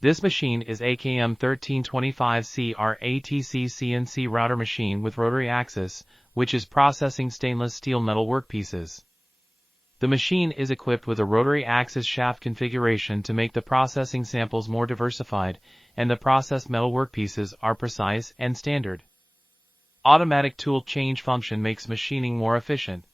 This machine is AKM1325C-R ATC CNC router machine with rotary axis, which is processing stainless steel metal workpieces. The machine is equipped with a rotary axis shaft configuration to make the processing samples more diversified, and the processed metal workpieces are precise and standard. Automatic tool change function makes machining more efficient.